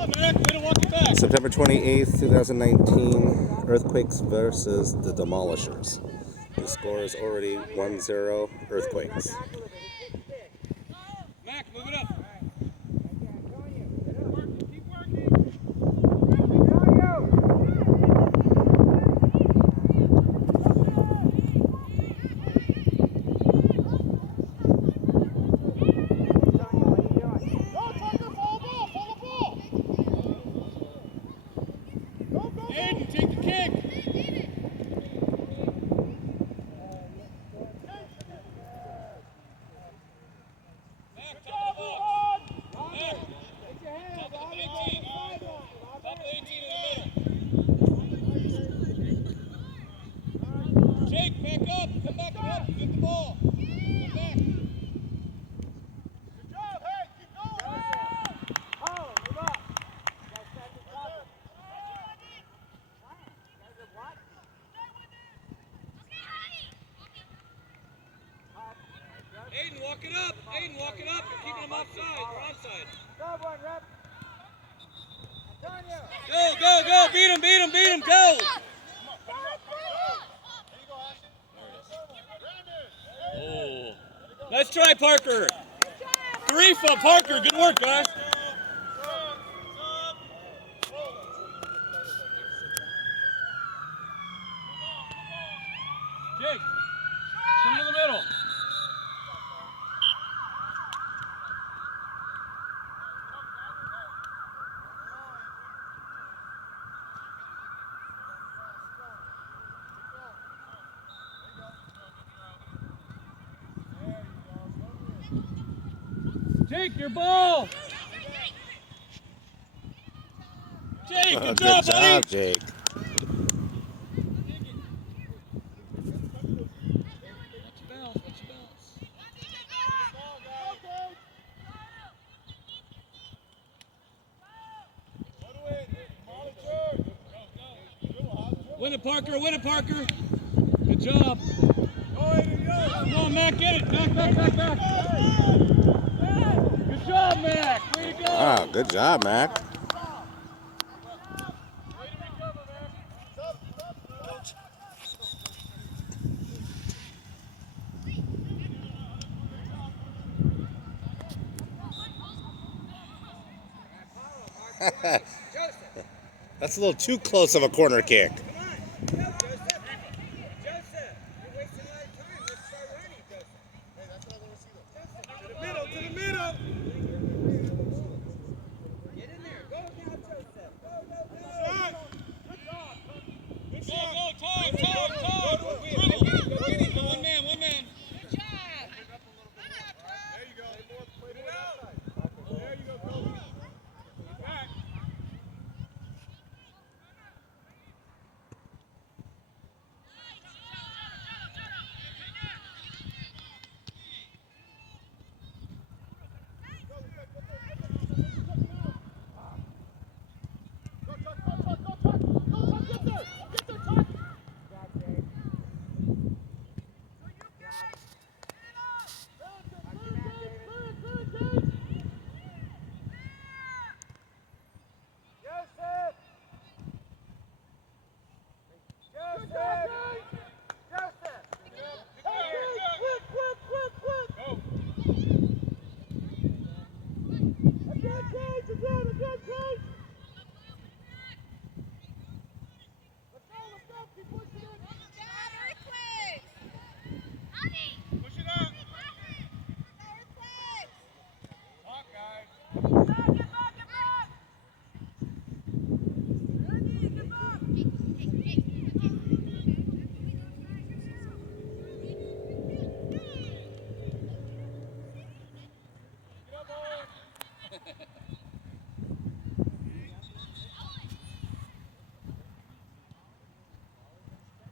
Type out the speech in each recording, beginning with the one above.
September 28th, 2019, Earthquakes versus the Demolishers. The score is already 1-0 Earthquakes. Mac, move it up. Aiden, take the kick. Back, top of the box. Back. Top of 18. Top of 18 in the middle. Jake, back up. Come back up. Get the ball. Come back. Good job. Hey, keep going. Oh, move up. Aiden, walk it up. Aiden, walk it up. You're keeping him offside. We're onside. Go, go, go. Beat him, beat him, beat him. Go. Oh. Nice try, Parker. Tarifa, Parker. Good work, guys. Jake, come to the middle. Jake, your ball. Jake, good job, buddy. Jake. Win it, Parker. Win it, Parker. Good job. Come on, Mac. Get it. Back, back, back, back. Good job, Mac. Way to go. Wow, good job, Mac. That's a little too close of a corner kick.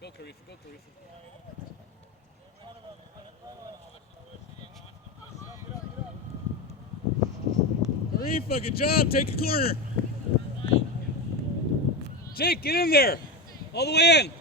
Go, Tarifa. Go, Tarifa. Tarifa, good job. Take a corner. Jake, get in there. All the way in.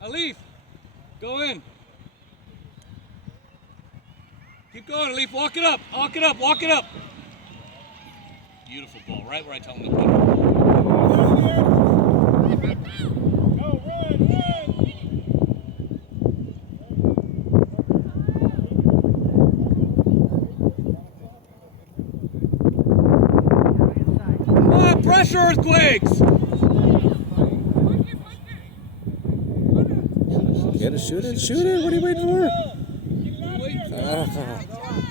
Alif, go in. Keep going, Alif. Walk it up. Walk it up. Walk it up. Beautiful ball, right where I tell him to put it. Go, run, run! Come on, pressure, Earthquakes! Get it, shoot it, shoot it. What are you waiting for?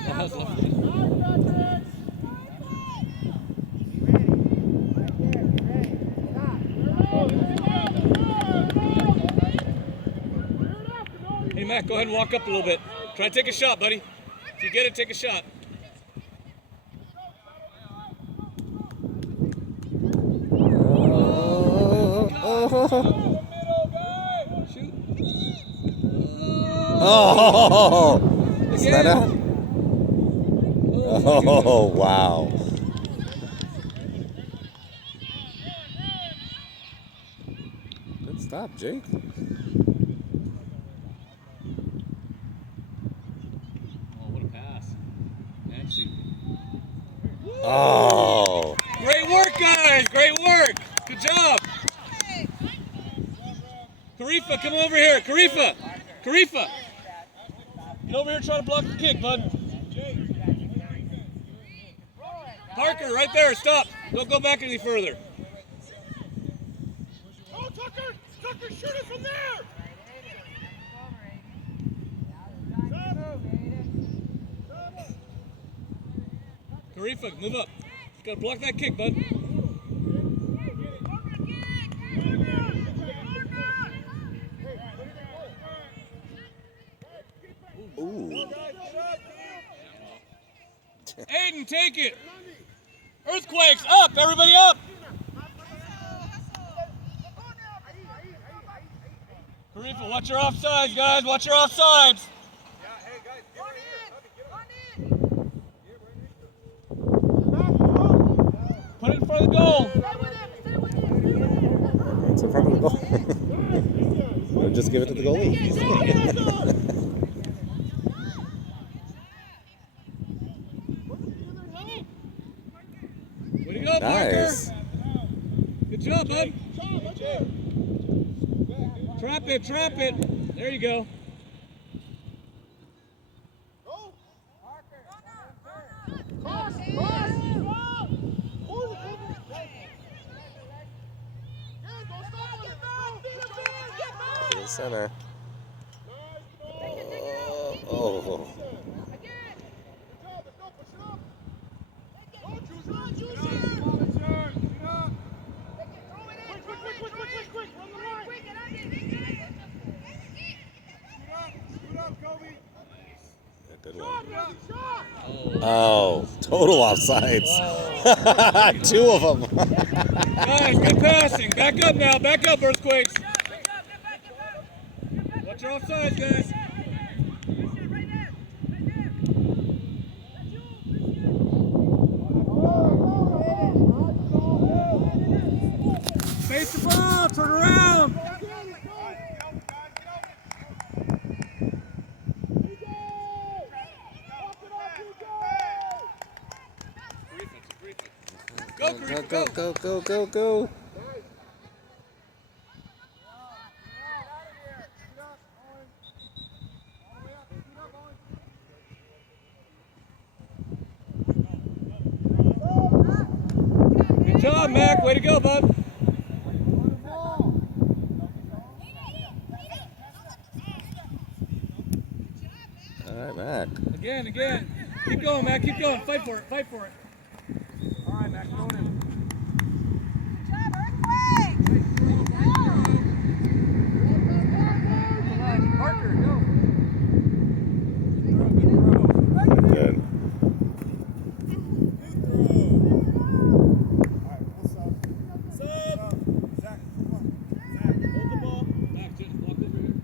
That was lovely. Hey, Matt, go ahead and walk up a little bit. Try to take a shot, buddy. If you get it, take a shot. Shoot. Oh! Is Again. that out? Oh, wow. Good stop, Jake. Oh, what a pass. And shoot. Oh! Great work, guys. Great work. Good job. Karifa, come over here. Karifa. Karifa. Get over here and try to block the kick, bud. Parker, right there. Stop. Don't go back any further. Oh, Tucker! Tucker, shoot it from there! Karifa, move up. You gotta block that kick, bud. Ooh. Aiden, take it. Earthquakes, up. Everybody up. Karifa, watch your offsides, guys. Watch your offsides. Put it in front of the goal. It's in front of the goal. Or just give it to the goalie. Way to go, Nice. Parker. Good job, bud. Trap it, trap it. There you go. To the center. Oh. Good one. Oh, total offsides. Two of them. Guys, good passing. Back up now. Back up, Earthquakes. Watch your offsides, guys. Face the ball. Turn around. Go, Karifa, Go, go, go, go, go. Good job, Mac. Way to go, bud. All right, Mac. Again, again. Keep going, Mac. Keep going. Fight for it. Fight for it. All right, Mac. Going in. Parker, go. Good. Mac, just block over here.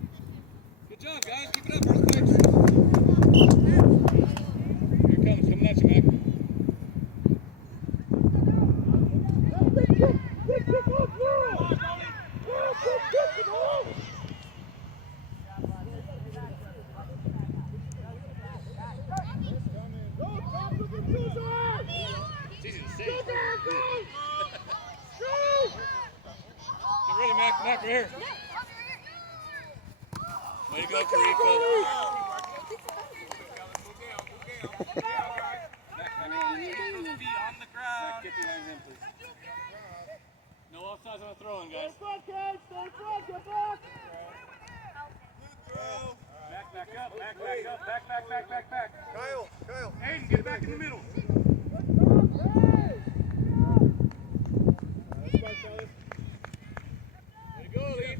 Good job, guys. Keep it up, Earthquakes. Here it comes. Coming at you, Mac. It's easy to say. Mac, right here. Way to go, Karifa. No offsides on the throw-in, guys. Back up. Kyle. Aiden, get back in the middle. Way to go, Lee.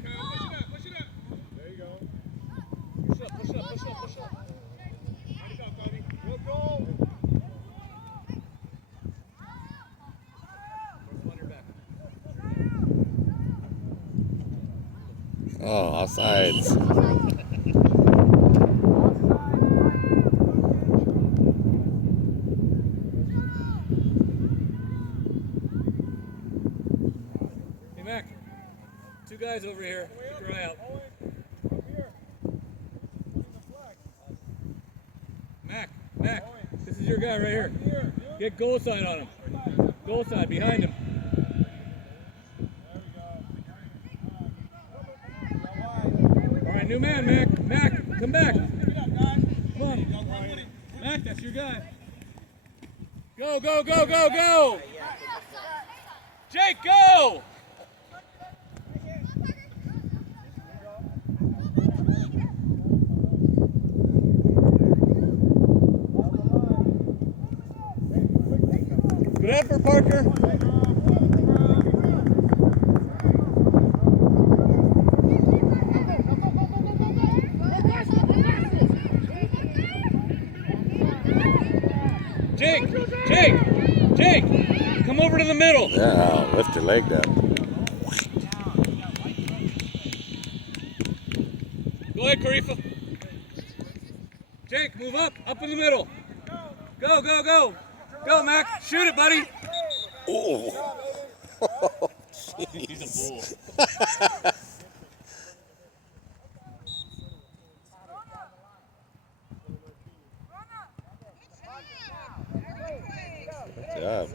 Push it up. There you go. Push up. Go, Cody. Go, go. Oh, offsides. Hey, Mac. 2 guys over here. Keep your eye out. Mac. This is your guy right here. Get goal side on him. Goal side, behind him. All right, new man, Mac, come back. Come on. Mac, that's your guy. Go. Jake, go! Good effort, Parker. Jake, come over to the middle. Yeah, lift your leg down. Go ahead, Karifa. Jake, move up in the middle. Go. Go, Mac. Shoot it, buddy. Oh. He's a bull. Good job.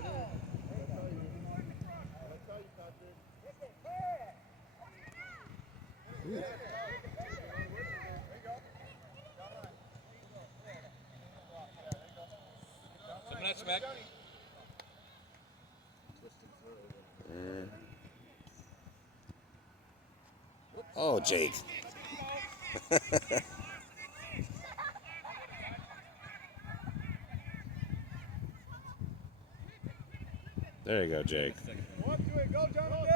That's Mac. Oh, Jake. There you go, Jake. Walk to it. Go, Jonathan.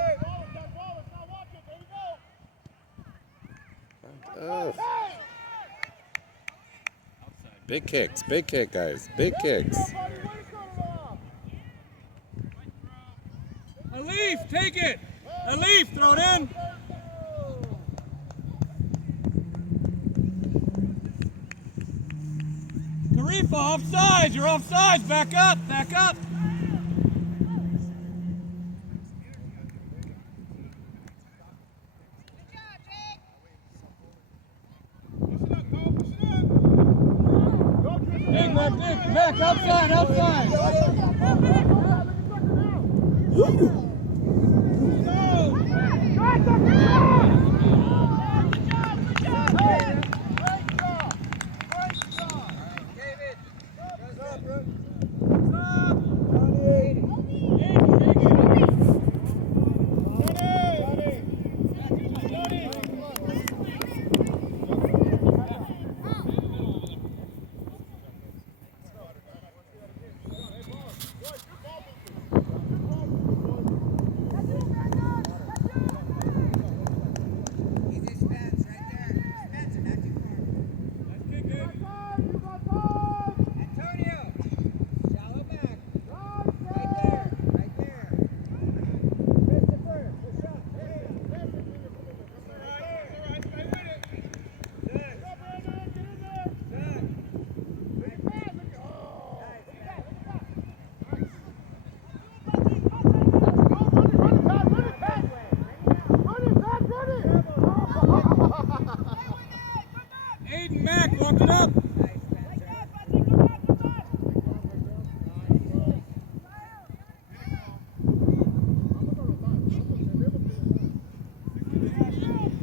Oh. Big kicks, guys. Big kicks. A leaf, take it. A leaf, throw it in. Karifa, offsides. You're offsides. Back up. Mac, outside.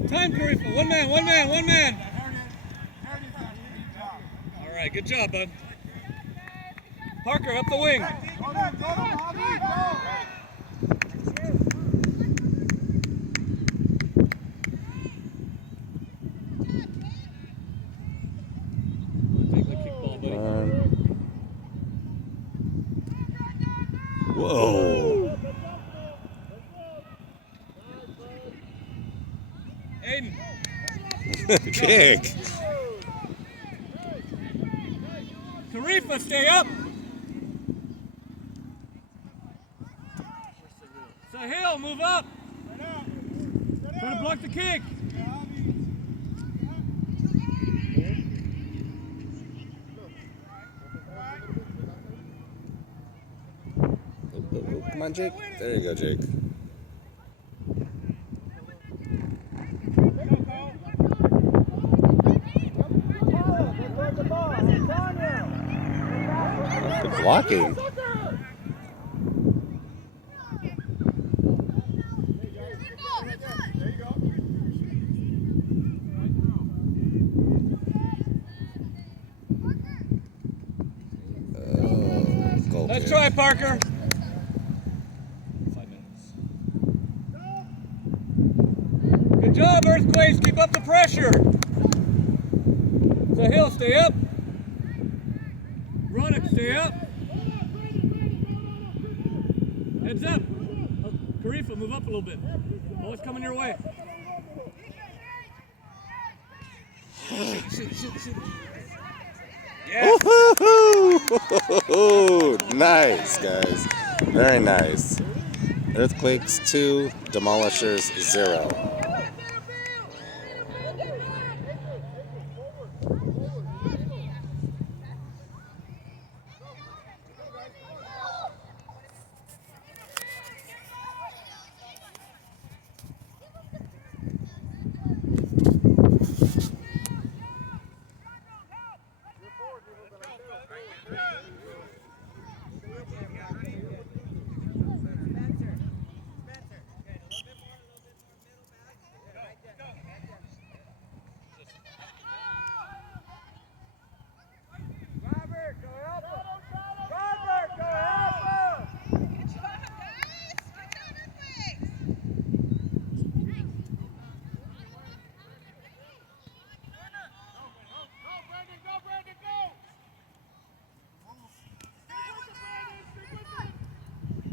Time, Carifa. One man, one man, one man. All right, good job, bud. Parker, up the wing. Take the kickball, buddy. Whoa. Aiden. Kick. Carifa, stay up. Sahil, move up. Try to block the kick. Come on, Jake. There you go, Jake. Good blocking. Let's try, Parker. 5 minutes. Good job, Earthquakes. Keep up the pressure. Sahil, stay up. Ronick, stay up. Heads up. Oh, Carifa, move up a little bit. Oh, it's coming your way. Shoot. Yeah. Woo-hoo-hoo-hoo-hoo. Nice, guys. Very nice. Earthquakes 2, Demolishers 0.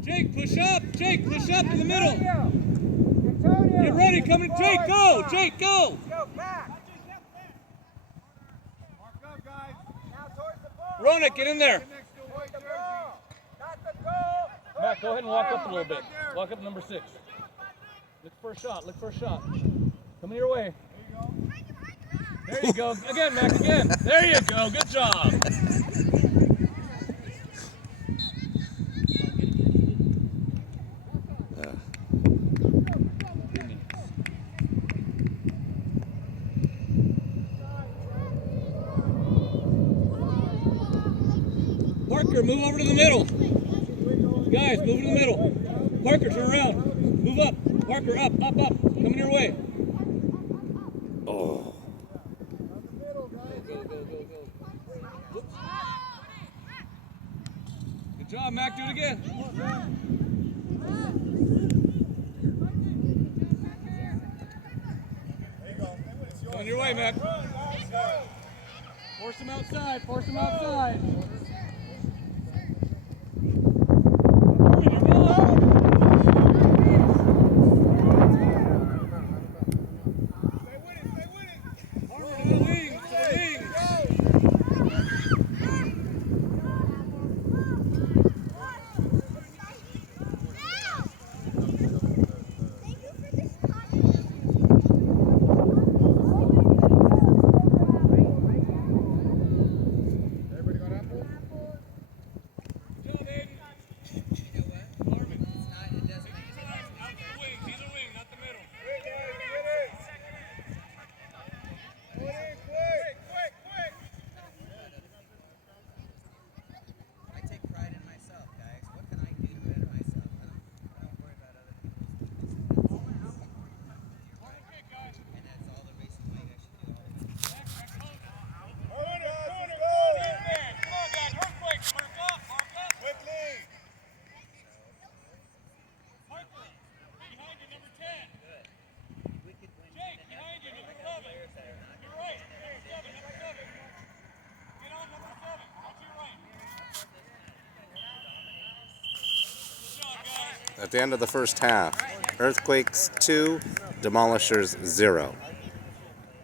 Jake, push up. Jake, push up in the middle. Get ready. Coming. Jake, go. Jake, go. Ronick, get in there. Matt, go ahead and walk up a little bit. Walk up number 6. Look for a shot. Look for a shot. Coming your way. There you go. Again, Mac, again. There you go. Good job. Parker, move over to the middle. Guys, move to the middle. Parker, turn around. Move up. Parker, up. Coming your way. Oh. Good job, Mac. Do it again. Coming your way, Mac. Force him outside. Force him outside. At the end of the first half, Earthquakes 2, Demolishers 0.